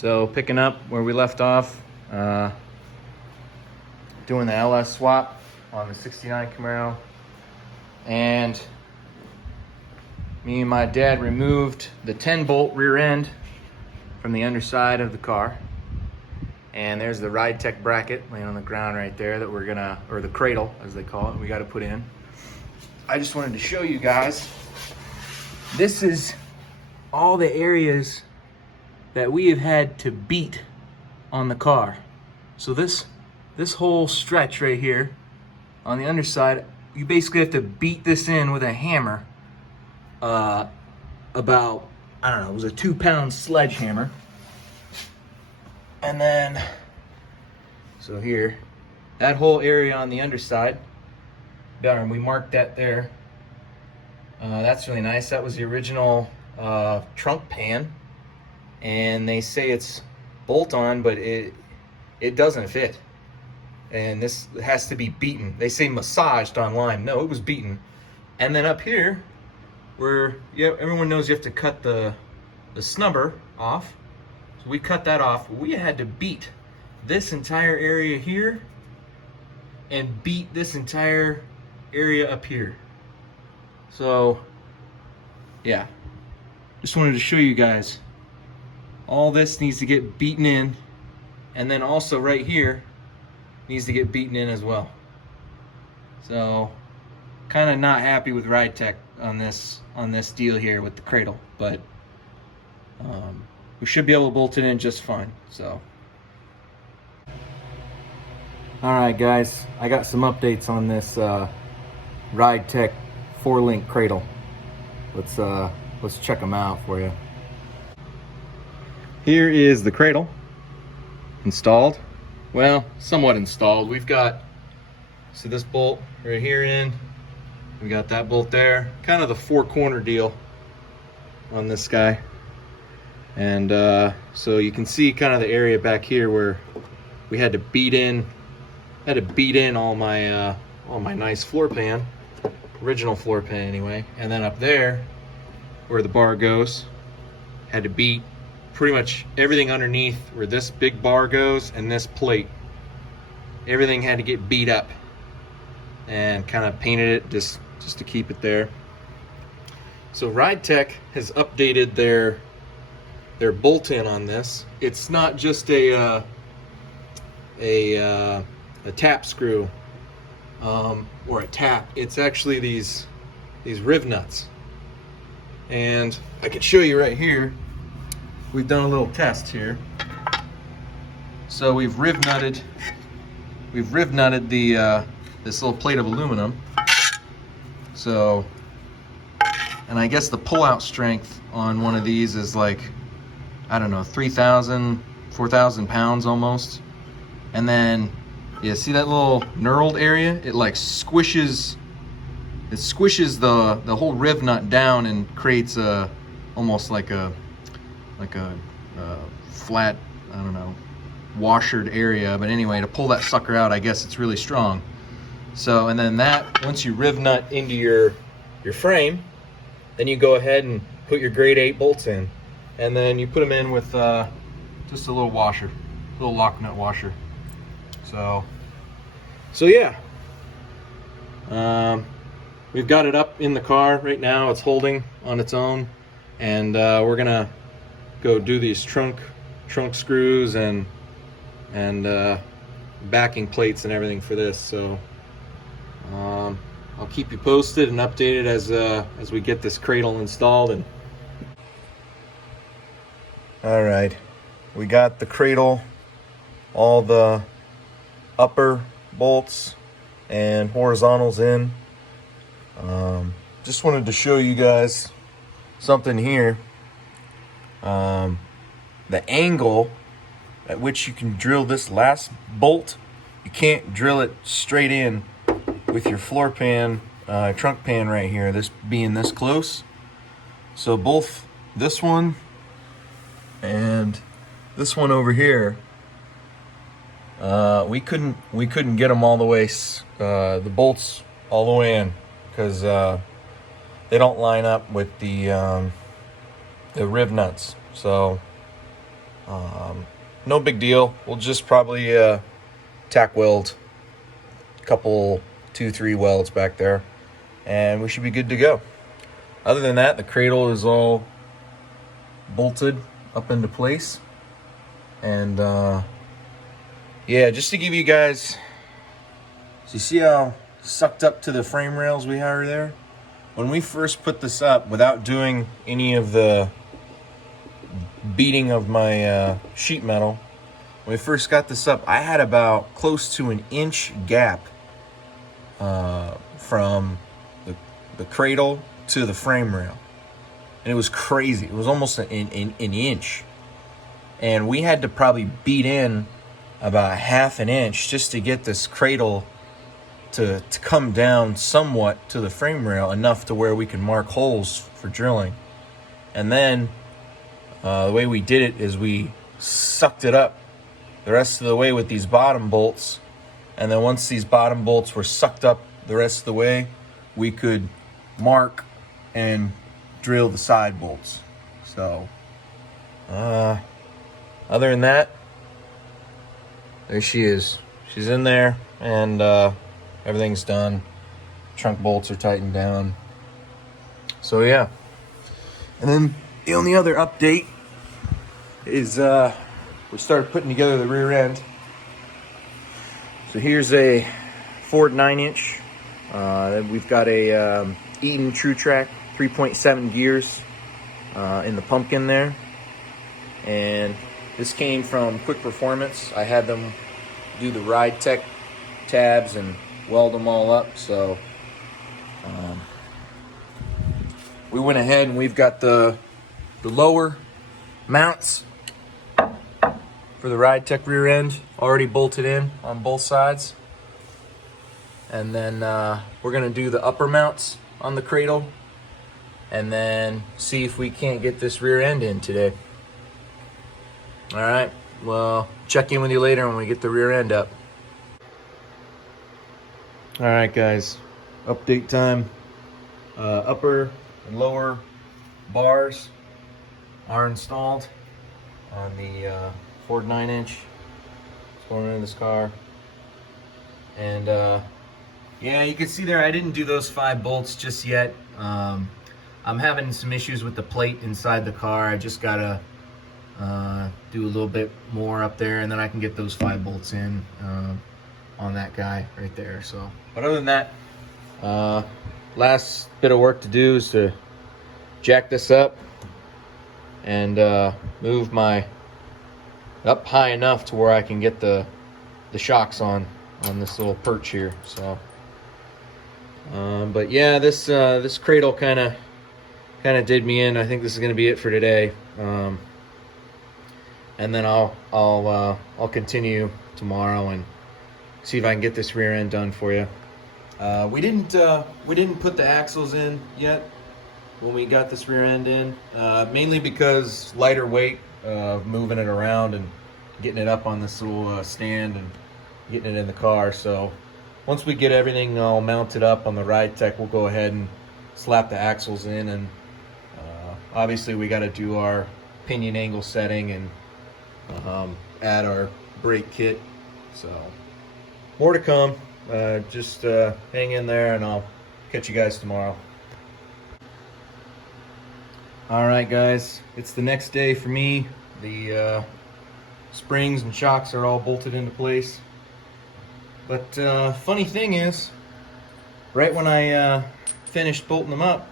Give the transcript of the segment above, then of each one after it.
So picking up where we left off, doing the LS swap on the 69 Camaro. And me and my dad removed the 10 bolt rear end from the underside of the car. And there's the Ridetech bracket laying on the ground right there that we're gonna, or the cradle as they call it, we gotta put in. I just wanted to show you guys, this is all the areas that we have had to beat on the car. So this whole stretch right here on the underside, you basically have to beat this in with a hammer, about, I don't know, it was a 2-pound sledgehammer. And then, so here, that whole area on the underside, darn, we marked that there. That's really nice. That was the original trunk pan. And they say it's bolt-on, but it doesn't fit. And this has to be beaten. They say massaged online. No, it was beaten. And then up here, where everyone knows you have to cut the snubber off. So we cut that off. We had to beat this entire area here and beat this entire area up here. So, yeah. Just wanted to show you guys. All this needs to get beaten in, and then also right here needs to get beaten in as well. So, kind of not happy with Ridetech on this deal here with the cradle, but we should be able to bolt it in just fine. So, all right, guys, I got some updates on this Ridetech 4-link cradle. Let's check them out for you. Here is the cradle installed. Well, somewhat installed. We've got, see this bolt right here in, we got that bolt there, kind of the 4-corner deal on this guy. And so you can see kind of the area back here where we had to beat in all my nice floor pan, original floor pan anyway. And then up there where the bar goes, had to beat pretty much everything underneath where this big bar goes and this plate. Everything had to get beat up and kind of painted it just to keep it there. So Ridetech has updated their bolt-in on this. It's not just a tap screw or a tap. It's actually these riv-nuts. And I can show you right here. We've done a little test here. So we've riv-nutted the this little plate of aluminum. So, and I guess the pull-out strength on one of these is like, I don't know, 3,000, 4,000 pounds almost. And then, yeah, see that little knurled area? It like squishes the whole riv nut down and creates almost like a flat, I don't know, washered area. But anyway, to pull that sucker out, I guess it's really strong. So, and then that, once you riv nut into your frame, then you go ahead and put your grade 8 bolts in. And then you put them in with just a little washer, a little lock nut washer. So yeah. We've got it up in the car right now. It's holding on its own. And we're gonna go do these trunk screws and backing plates and everything for this. So I'll keep you posted and updated as we get this cradle installed. And all right, we got the cradle, all the upper bolts and horizontals in. Just wanted to show you guys something here. The angle at which you can drill this last bolt, you can't drill it straight in with your floor pan, trunk pan right here, this being this close. So both this one and this one over here, we couldn't get them all the way, the bolts all the way in, because they don't line up with the riv nuts. So No big deal. We'll just probably tack weld a couple, 2-3 welds back there, and we should be good to go. Other than that, the cradle is all bolted up into place. And yeah, just to give you guys, so you see how sucked up to the frame rails we have there? When we first put this up, without doing any of the beating of my sheet metal, when we first got this up, I had about close to an inch gap from the cradle to the frame rail. And it was crazy. It was almost an inch. And we had to probably beat in about 1/2 inch just to get this cradle to come down somewhat to the frame rail, enough to where we can mark holes for drilling. And then the way we did it is we sucked it up the rest of the way with these bottom bolts. And then once these bottom bolts were sucked up the rest of the way, we could mark and drill the side bolts. So other than that, there she is. She's in there, and everything's done. Trunk bolts are tightened down. So yeah. And then the only other update is we started putting together the rear end. So here's a Ford 9-inch. We've got a Eaton True Track 3.7 gears in the pumpkin there. And this came from Quick Performance. I had them do the Ridetech tabs and weld them all up. So we went ahead and we've got the lower mounts for the Ridetech rear end already bolted in on both sides. And then we're gonna do the upper mounts on the cradle, and then see if we can't get this rear end in today. All right, well, check in with you later when we get the rear end up. All right, guys, update time. Upper and lower bars are installed on the Ford 9-inch. It's going into this car. And yeah, you can see there, I didn't do those 5 bolts just yet. I'm having some issues with the plate inside the car. I just gotta do a little bit more up there, and then I can get those 5 bolts in on that guy right there. So, but other than that, last bit of work to do is to jack this up and move my up high enough to where I can get the shocks on this little perch here. So but yeah, this cradle kind of did me in. I think this is going to be it for today. And then I'll continue tomorrow and see if I can get this rear end done for you. We didn't put the axles in yet when we got this rear end in, mainly because lighter weight, moving it around and getting it up on this little stand and getting it in the car. So once we get everything all mounted up on the Ridetech, we'll go ahead and slap the axles in, and obviously we got to do our pinion angle setting and add our brake kit. So more to come. Just hang in there, and I'll catch you guys tomorrow. All right, guys, it's the next day for me. The springs and shocks are all bolted into place. But funny thing is, right when I finished bolting them up,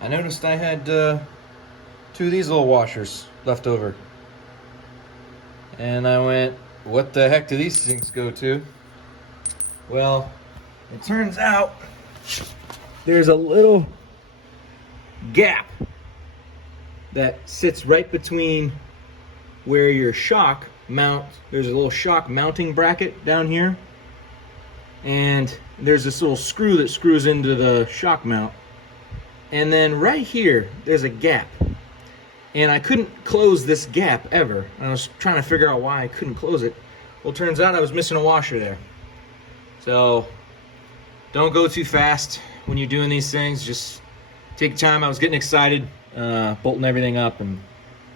I noticed I had 2 of these little washers left over. And I went, what the heck do these things go to? Well, it turns out there's a little gap that sits right between where your shock mount. There's a little shock mounting bracket down here, and there's this little screw that screws into the shock mount. And then right here, there's a gap. And I couldn't close this gap ever. I was trying to figure out why I couldn't close it. Well, it turns out I was missing a washer there. So don't go too fast when you're doing these things. Just take time. I was getting excited, bolting everything up, and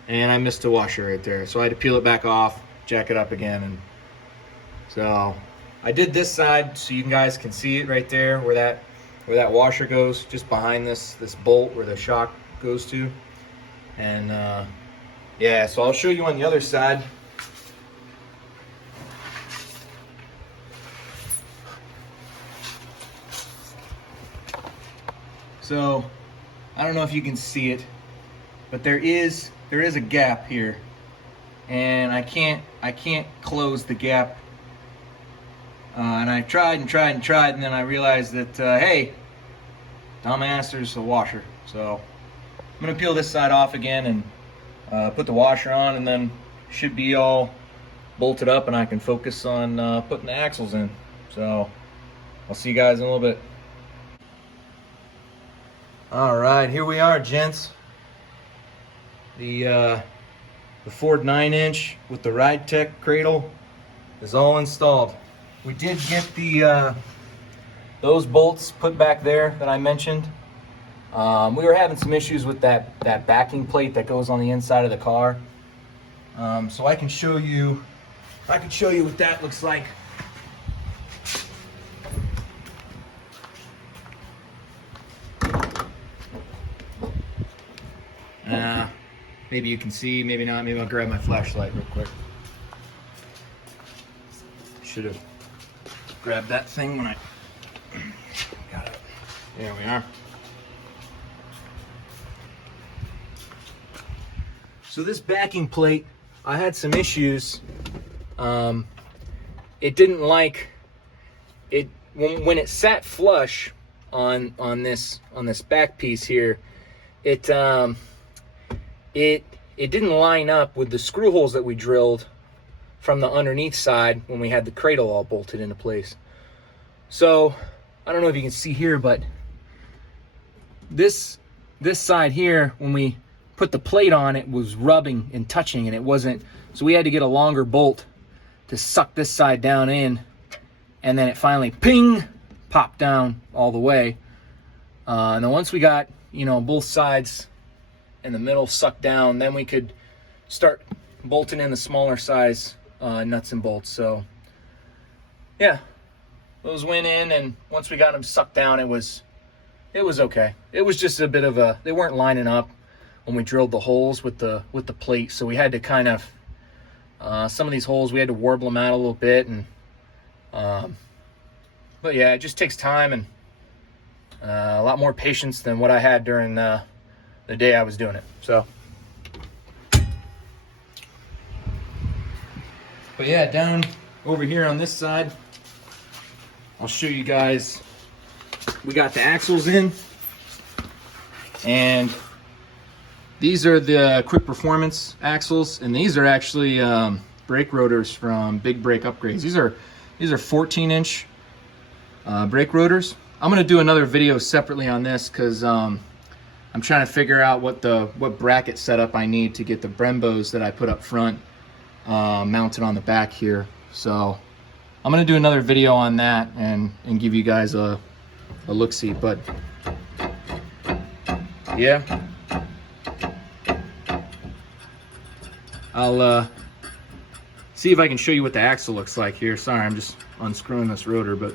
and I missed a washer right there. So I had to peel it back off, jack it up again. And so I did this side so you guys can see it right there where that washer goes, just behind this bolt where the shock goes to. And yeah, so I'll show you on the other side. So I don't know if you can see it, but there is a gap here, and I can't close the gap. And I tried, and then I realized that hey, dumbass, there's a washer. So I'm gonna peel this side off again and put the washer on, and then should be all bolted up, and I can focus on putting the axles in. So I'll see you guys in a little bit. All right, here we are, gents. The Ford 9-inch with the Ridetech Cradle is all installed. We did get the those bolts put back there that I mentioned. We were having some issues with that backing plate that goes on the inside of the car. So I can show you what that looks like. Maybe you can see, maybe not. Maybe I'll grab my flashlight real quick. Should have grabbed that thing when I got it. There we are. So this backing plate, I had some issues. It didn't like it when it sat flush on this back piece here. It didn't line up with the screw holes that we drilled from the underneath side when we had the cradle all bolted into place. So I don't know if you can see here, but this side here, when we put the plate on, it was rubbing and touching, and it wasn't. So we had to get a longer bolt to suck this side down in, and then it finally ping popped down all the way. And then once we got both sides in the middle sucked down, then we could start bolting in the smaller size nuts and bolts. So yeah, those went in, and once we got them sucked down, it was okay. It was just a bit of they weren't lining up when we drilled the holes with the plate, so we had to kind of some of these holes we had to warble them out a little bit, and but yeah, it just takes time and a lot more patience than what I had during the day I was doing it. So, but yeah, down over here on this side, I'll show you guys. We got the axles in, and these are the quick performance axles, and these are actually brake rotors from Big Brake Upgrades. These are 14-inch brake rotors. I'm gonna do another video separately on this because I'm trying to figure out what bracket setup I need to get the Brembos that I put up front mounted on the back here. So I'm gonna do another video on that and give you guys a look-see. But yeah, I'll see if I can show you what the axle looks like here. Sorry, I'm just unscrewing this rotor, but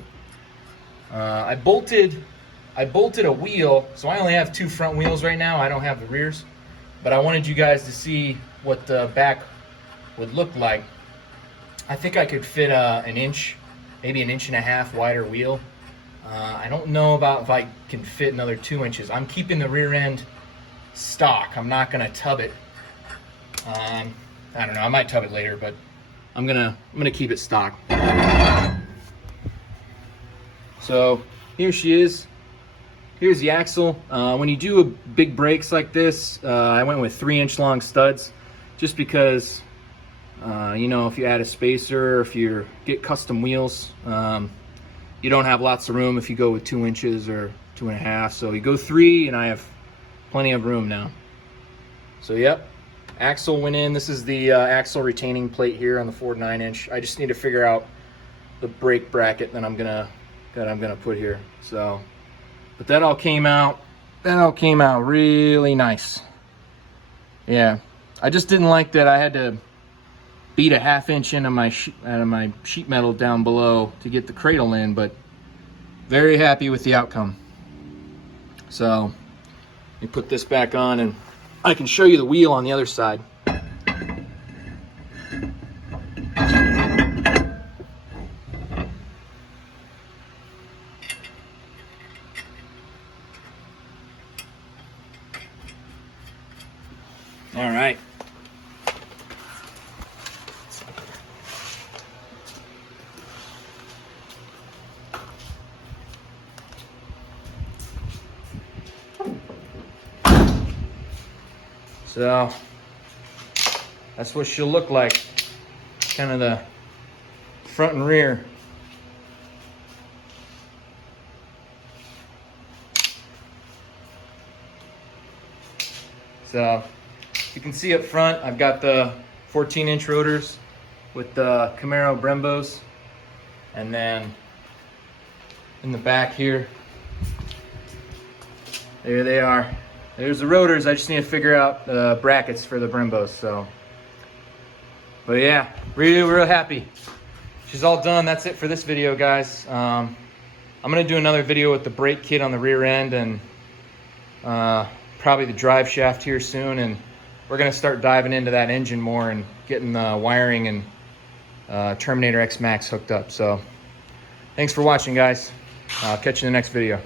I bolted a wheel, so I only have 2 front wheels right now. I don't have the rears, but I wanted you guys to see what the back would look like. I think I could fit an inch, maybe 1.5 inches wider wheel. I don't know about if I can fit another 2 inches. I'm keeping the rear end stock. I'm not gonna tub it. I don't know, I might tub it later, but I'm gonna keep it stock. So here she is. Here's the axle. When you do big brakes like this, I went with 3-inch long studs, just because, if you add a spacer, or if you get custom wheels, you don't have lots of room if you go with 2 inches or 2.5. So you go 3, and I have plenty of room now. So yep, axle went in. This is the axle retaining plate here on the Ford 9-inch. I just need to figure out the brake bracket that I'm gonna put here. So. But that all came out really nice. Yeah, I just didn't like that I had to beat a 1/2 inch into my out of my sheet metal down below to get the cradle in, but very happy with the outcome. So let me put this back on and I can show you the wheel on the other side. All right. So that's what she'll look like, kind of the front and rear. So you can see up front, I've got the 14-inch rotors with the Camaro Brembos, and then in the back here, there they are. There's the rotors. I just need to figure out the brackets for the Brembos. So, but yeah, real happy. She's all done. That's it for this video, guys. I'm gonna do another video with the brake kit on the rear end and probably the drive shaft here soon, and we're gonna start diving into that engine more and getting the wiring and Terminator X Max hooked up. So, thanks for watching, guys. I'll catch you in the next video.